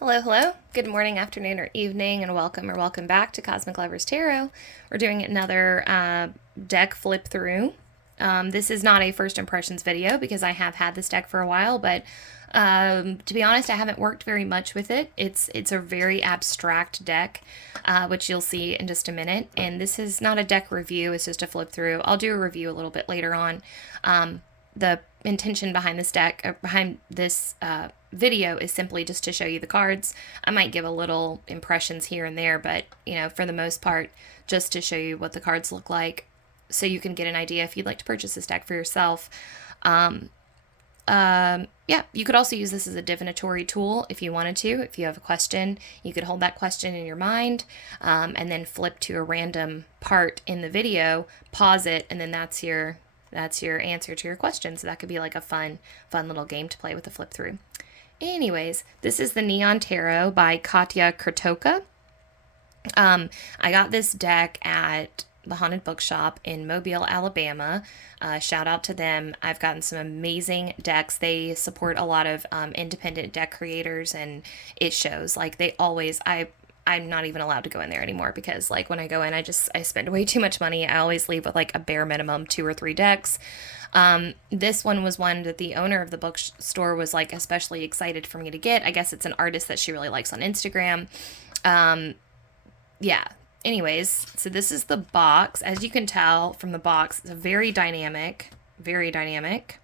Hello, hello. Good morning, afternoon, or evening, and welcome back to Cosmic Lovers Tarot. We're doing another deck flip through. This is not a first impressions video because I have had this deck for a while, but to be honest, I haven't worked very much with it. It's a very abstract deck, which you'll see in just a minute. And this is not a deck review; it's just a flip through. I'll do a review a little bit later on. The intention behind this deck, behind this video, is simply just to show you the cards. I might give a little impressions here and there, but for the most part, just to show you what the cards look like, so you can get an idea if you'd like to purchase this deck for yourself. Yeah, you could also use this as a divinatory tool if you wanted to. If you have a question, you could hold that question in your mind, and then flip to a random part in the video, pause it, and then that's your answer to your question. So that could be like a fun little game to play with the flip through. Anyways, this is the Neon Tarot by Katya Kratoka. I got this deck at the Haunted Bookshop in Mobile, Alabama. Shout out to them. I've gotten some amazing decks. They support a lot of independent deck creators, and it shows. Like, they always, I'm not even allowed to go in there anymore because, like, when I go in, I spend way too much money. I always leave with like a bare minimum 2 or 3 decks. This one was one that the owner of the bookstore was like especially excited for me to get. I guess it's an artist that she really likes on Instagram. Yeah. Anyways, so this is the box. As you can tell from the box, it's a very dynamic, very dynamic.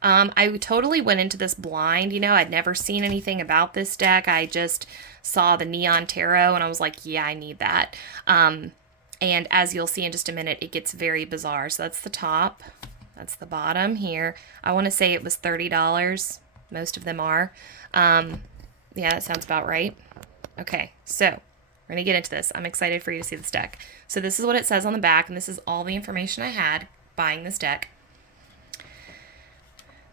I totally went into this blind, I'd never seen anything about this deck. I just saw the Neon Tarot and I was like, yeah, I need that. And as you'll see in just a minute, it gets very bizarre. So that's the top. That's the bottom here. I want to say it was $30. Most of them are. Yeah, that sounds about right. Okay, so we're going to get into this. I'm excited for you to see this deck. So this is what it says on the back, and this is all the information I had buying this deck.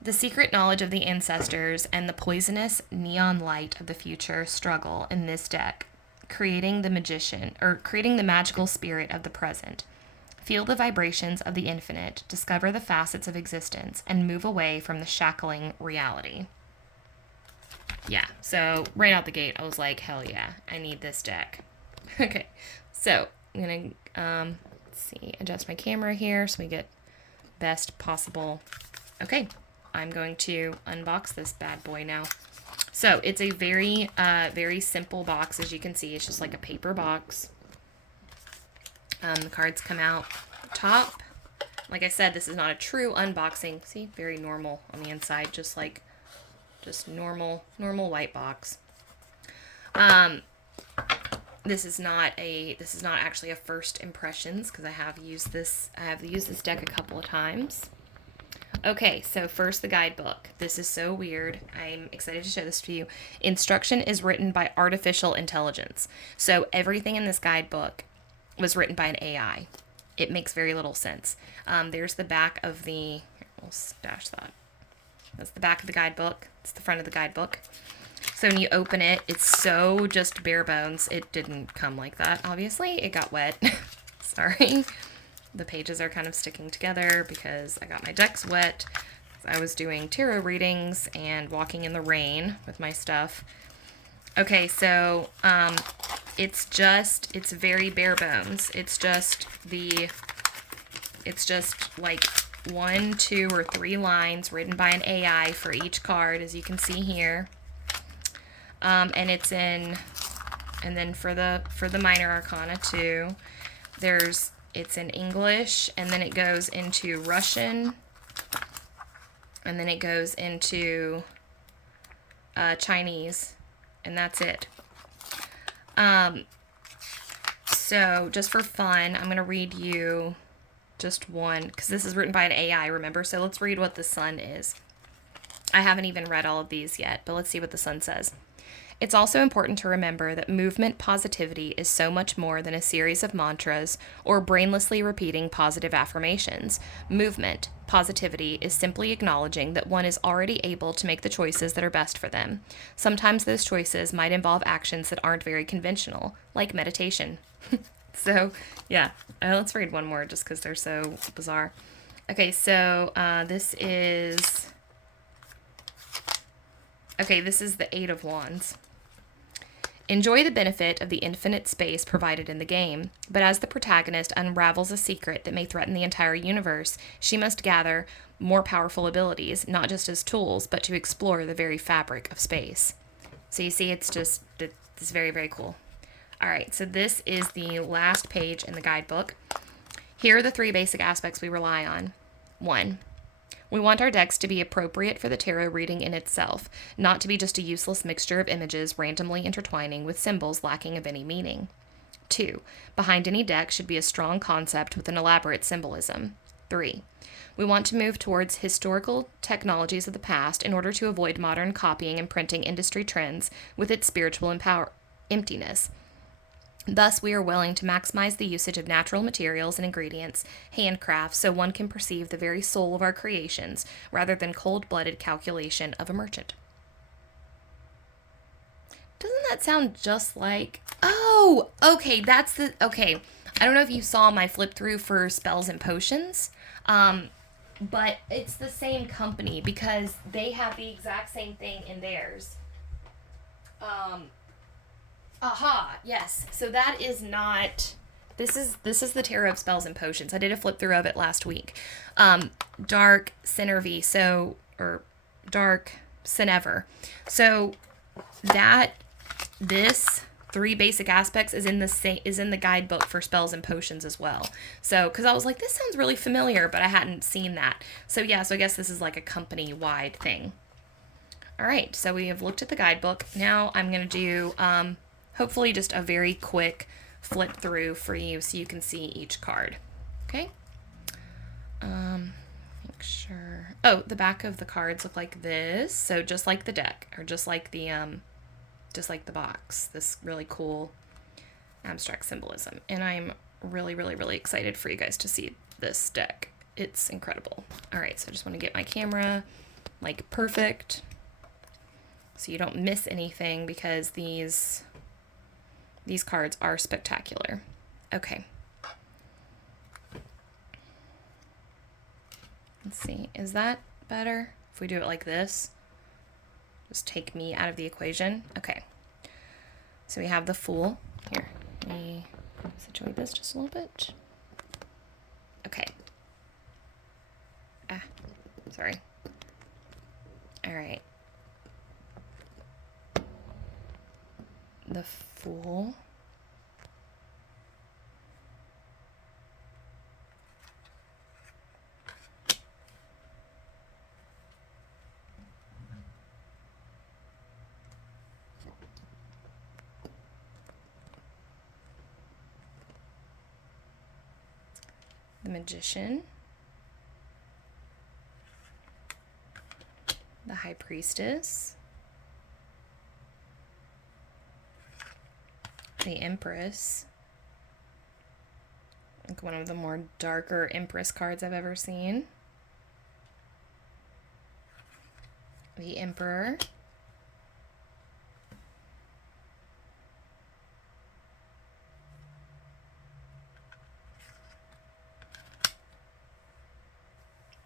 The secret knowledge of the ancestors and the poisonous neon light of the future struggle in this deck, creating the magical spirit of the present. Feel the vibrations of the infinite, discover the facets of existence, and move away from the shackling reality. Yeah, so right out the gate, I was like, hell yeah, I need this deck. Okay, so I'm going to, adjust my camera here so we get best possible. Okay, I'm going to unbox this bad boy now. So it's a very, very simple box, as you can see. It's just like a paper box. The cards come out top. Like I said, this is not a true unboxing. See, very normal on the inside, just normal white box. This is not actually a first impressions because I have used this deck a couple of times. Okay, so first the guidebook. This is so weird. I'm excited to show this to you. Instruction is written by artificial intelligence. So everything in this guidebook was written by an AI. It makes very little sense. There's the back of the... We'll stash that. That's the back of the guidebook. It's the front of the guidebook. So when you open it, it's so just bare bones. It didn't come like that, obviously. It got wet. Sorry. The pages are kind of sticking together because I got my decks wet. I was doing tarot readings and walking in the rain with my stuff. Okay, so it's very bare bones. It's just like 1, 2, or 3 lines written by an AI for each card, as you can see here. And then for the minor arcana too, it's in English, and then it goes into Russian, and then it goes into Chinese, and that's it. So just for fun, I'm going to read you just one, because this is written by an AI, remember? So let's read what the sun is. I haven't even read all of these yet, but let's see what the sun says. It's also important to remember that movement positivity is so much more than a series of mantras or brainlessly repeating positive affirmations. Movement positivity is simply acknowledging that one is already able to make the choices that are best for them. Sometimes those choices might involve actions that aren't very conventional, like meditation. So, yeah, let's read one more just because they're so bizarre. Okay, so this is the Eight of Wands. Enjoy the benefit of the infinite space provided in the game, but as the protagonist unravels a secret that may threaten the entire universe, she must gather more powerful abilities, not just as tools, but to explore the very fabric of space. So you see, it's very, very cool. All right, so this is the last page in the guidebook. Here are the 3 basic aspects we rely on. 1, we want our decks to be appropriate for the tarot reading in itself, not to be just a useless mixture of images randomly intertwining with symbols lacking of any meaning. 2, behind any deck should be a strong concept with an elaborate symbolism. 3, we want to move towards historical technologies of the past in order to avoid modern copying and printing industry trends with its spiritual emptiness. Thus, we are willing to maximize the usage of natural materials and ingredients, handcrafts, so one can perceive the very soul of our creations, rather than cold-blooded calculation of a merchant. Doesn't that sound just like... Oh, okay, okay. I don't know if you saw my flip through for Spells and Potions, but it's the same company because they have the exact same thing in theirs. Aha, yes. So that is not... This is the Tarot of Spells and Potions. I did a flip through of it last week. Dark Cinever, or Dark Cinever. So this 3 basic aspects is in the guidebook for Spells and Potions as well. So, because I was like, this sounds really familiar, but I hadn't seen that. So yeah, so I guess this is like a company-wide thing. All right, so we have looked at the guidebook. Now I'm going to do... hopefully just a very quick flip through for you so you can see each card. Okay? Make sure. Oh, the back of the cards look like this. So just like the deck, or just like the box. This really cool abstract symbolism. And I'm really, really, really excited for you guys to see this deck. It's incredible. All right, so I just want to get my camera like perfect so you don't miss anything because these cards are spectacular. Okay. Let's see. Is that better? If we do it like this, just take me out of the equation. Okay. So we have the Fool. Here, let me situate this just a little bit. Okay. Sorry. All right. The Fool. The Magician. The High Priestess. The Empress. Like one of the more darker Empress cards I've ever seen. The Emperor.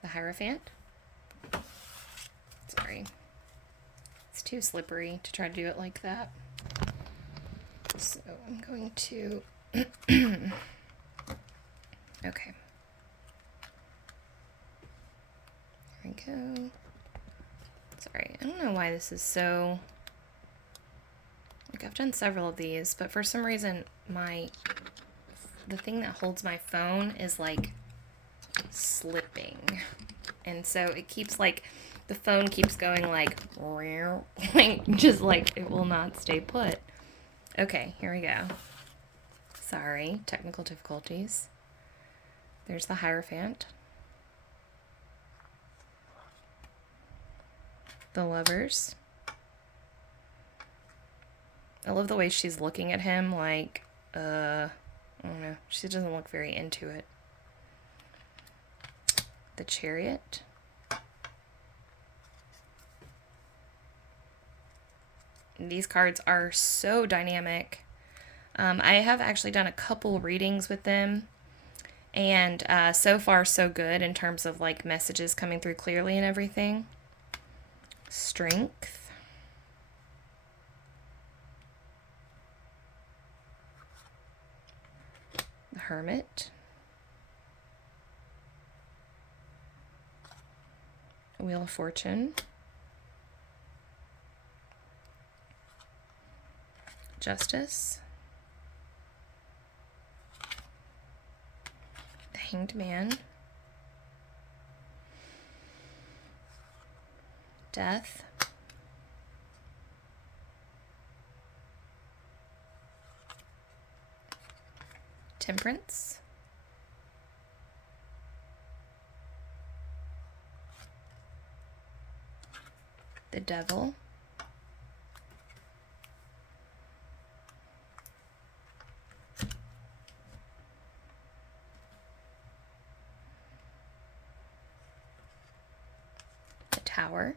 The Hierophant. Sorry. It's too slippery to try to do it like that. So I'm going to... Okay. There we go. Sorry, I don't know why this is so... Like, I've done several of these, but for some reason, the thing that holds my phone is, like, slipping. And so it keeps, like, the phone keeps going, like, just, like, it will not stay put. Okay, here we go. Sorry, technical difficulties. There's the Hierophant. The Lovers. I love the way she's looking at him like, I don't know. She doesn't look very into it. The Chariot. These cards are so dynamic. I have actually done a couple readings with them, and so far so good in terms of like messages coming through clearly and everything. Strength. Hermit, Wheel of Fortune, Justice, the Hanged Man, Death, Temperance, the Devil, the Tower,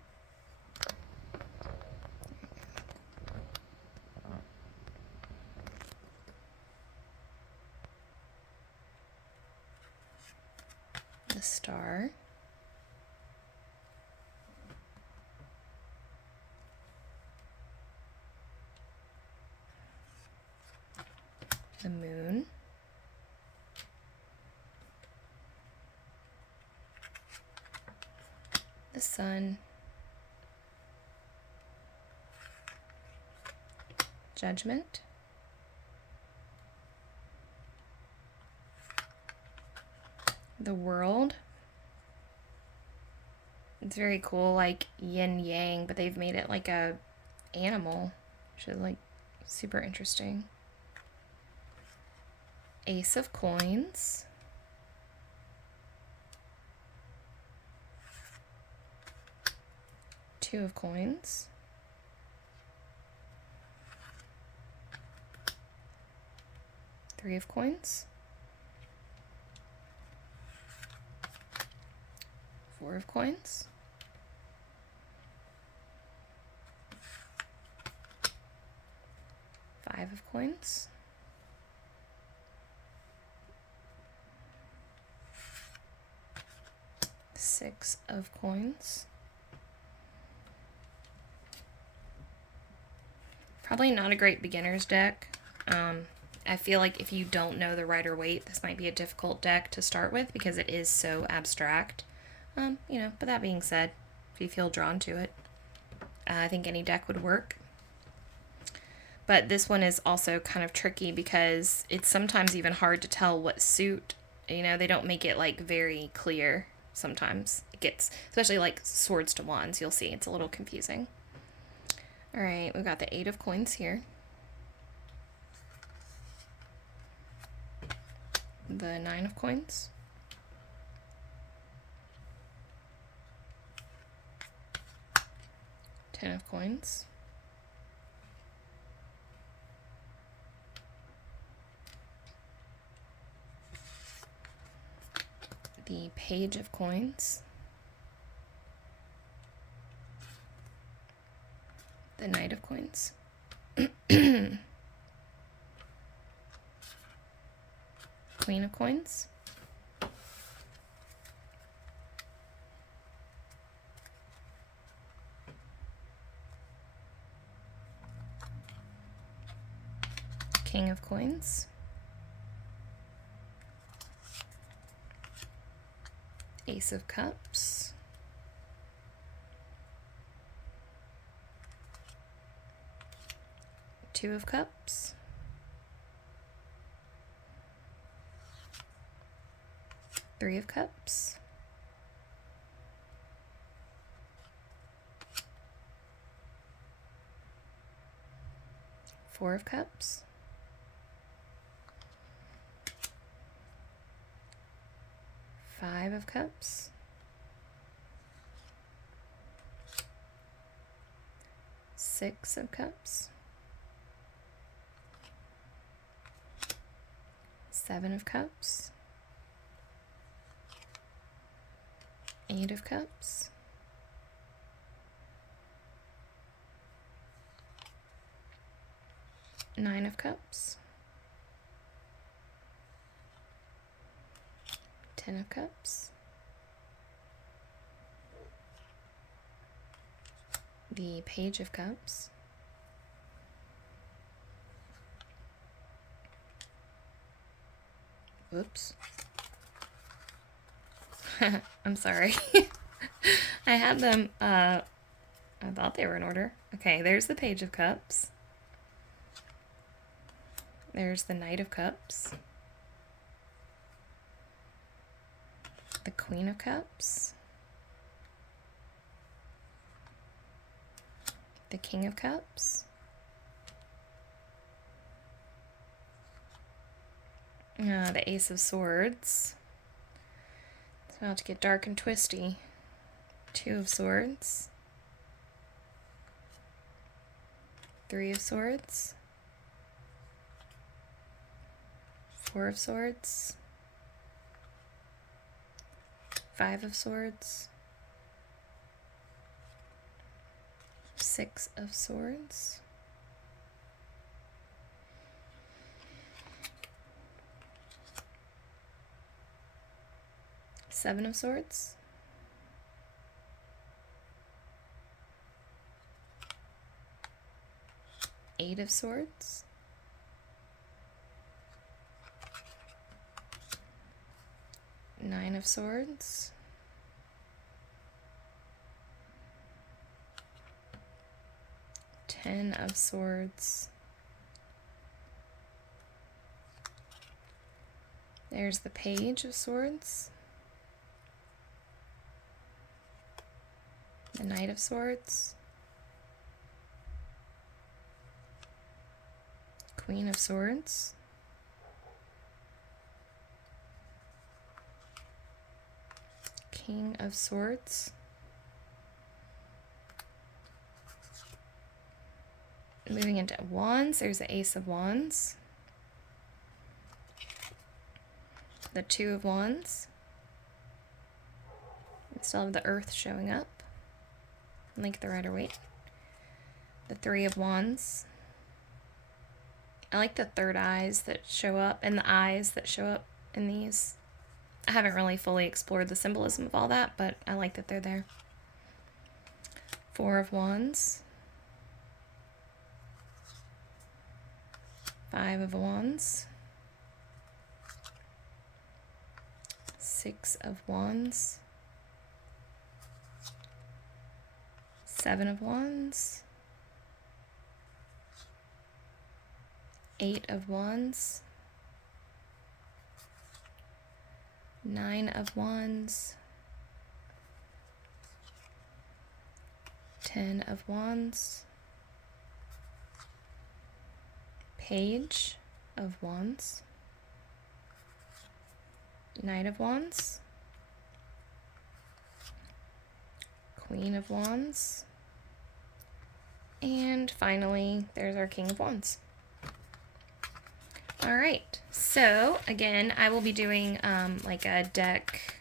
the Star, the Moon, the Sun, Judgment, the World. It's very cool, like yin yang, but they've made it like a animal, which is like super interesting. Ace of Coins, Two of Coins, Three of Coins, Four of Coins, Five of Coins, Six of Coins. Probably not a great beginner's deck. I feel like if you don't know the Rider-Waite, this might be a difficult deck to start with because it is so abstract. You know, but that being said, if you feel drawn to it, I think any deck would work. But this one is also kind of tricky because it's sometimes even hard to tell what suit. You know, they don't make it like very clear sometimes. It gets, especially like Swords to Wands, you'll see it's a little confusing. All right, we've got the Eight of Coins here. The Nine of Coins. Ten of Coins. The Page of Coins. The Knight of Coins. Queen of Coins. King of Coins. Ace of Cups. Two of Cups. Three of Cups. Four of Cups. Five of Cups. Six of Cups. Seven of Cups. Eight of Cups. Nine of Cups. Ten of Cups. The Page of Cups. Oops. I'm sorry. I had them, I thought they were in order. Okay, there's the Page of Cups. There's the Knight of Cups. The Queen of Cups. The King of Cups. The Ace of Swords. It's about to get dark and twisty. Two of Swords. Three of Swords. Four of Swords. Five of Swords. Six of Swords. Seven of Swords. Eight of Swords. Nine of Swords. Ten of Swords. There's the Page of Swords. The Knight of Swords. Queen of Swords. King of Swords. Moving into Wands, there's the Ace of Wands. The Two of Wands. We still have the Earth showing up. Link the Rider-Waite. The Three of Wands. I like the third eyes that show up and the eyes that show up in these. I haven't really fully explored the symbolism of all that, but I like that they're there. Four of Wands. Five of Wands. Six of Wands. Seven of Wands. Eight of Wands. Nine of Wands. 10 of Wands. Page of Wands. Knight of Wands. Queen of Wands. And finally, there's our King of Wands. All right, so again, I will be doing like a deck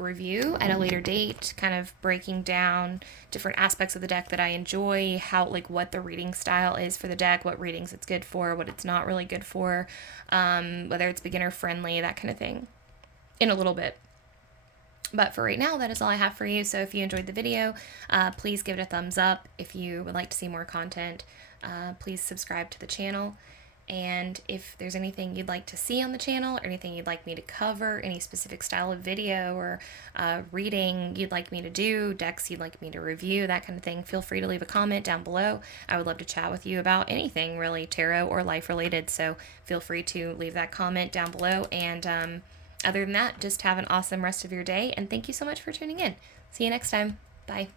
review at a later date, kind of breaking down different aspects of the deck that I enjoy, how, like, what the reading style is for the deck, what readings it's good for, what it's not really good for, whether it's beginner friendly, that kind of thing, in a little bit. But for right now, that is all I have for you. So if you enjoyed the video, please give it a thumbs up. If you would like to see more content, please subscribe to the channel. And if there's anything you'd like to see on the channel, or anything you'd like me to cover, any specific style of video or reading you'd like me to do, decks you'd like me to review, that kind of thing, feel free to leave a comment down below. I would love to chat with you about anything really tarot or life related. So feel free to leave that comment down below. And other than that, just have an awesome rest of your day, and thank you so much for tuning in. See you next time. Bye.